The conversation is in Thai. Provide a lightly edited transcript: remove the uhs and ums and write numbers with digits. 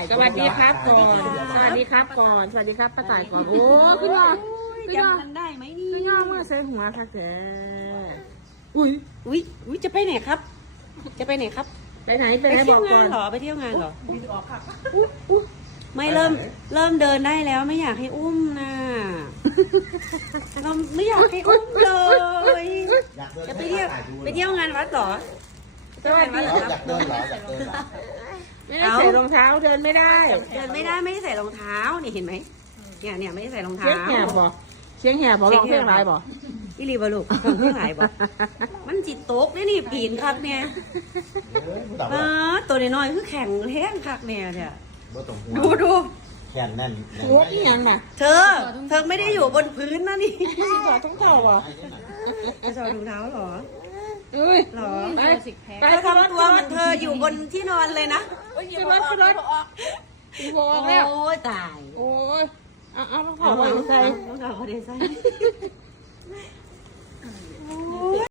าย สวัสดีครับก่อนสวัสดีครับก่อนสวัสดีครับป้าต่ายก่อนโอ้ขึ้นมาขึ้นมา จำกันได้ไหมนี่ ขึ้นมาเมื่อใส่หัวค่ะแกอุ้ย อุ้ยจะไปไหนครับ จะไปไหนครับ ไปไหนไป ไป ไหนบ เที่ย อ ว กก่ งา อน น เหรอไปเที่ยวงานเหรอไม่เริ่มเดินได้แล้วไม่อยากให้อุ้มนะเราไม่อยากให้อุ้มเลยจะไปเที่ยวงานวัดเหรอ สวัสดี อยากเดินเหรออยากเดินเหรอ ไม่ได้ใส่รองเท้าเดินไม่ได้ เดินไม่ได้ไม่ได้ใส่รองเท้านี่เห็นไหมเนี่ยไม่ได้ใส่รองเท้า เชียงแหบบ่เชียงแหบบ่ลองเพลงไรบ่ พี่รีบลูกทำเพื่อหายบ่มันจิตตกนี่ปีนคักเนี่ยตัวน้อยๆคือแข็งแห้งคักเนี่ยเนี่ย บ่ต้องห่วง ดู แขนแน่น โอ้ยยังน่ะ เธอไม่ได้อยู่บนพื้นนะนี่ สิบอดท้องเท่าบ่ จะใส่รองเท้าเหรอ อุ้ย หรอ ไปไป เธอทำตัวเหมือนเธออยู่บนที่นอนเลยนะ ขึ้นรถขึ้นรถอีโบออกแล้ว โอ้ยตาย โอ้ยเอารองเท้าวางใส่ รองเท้าเขาได้ใส่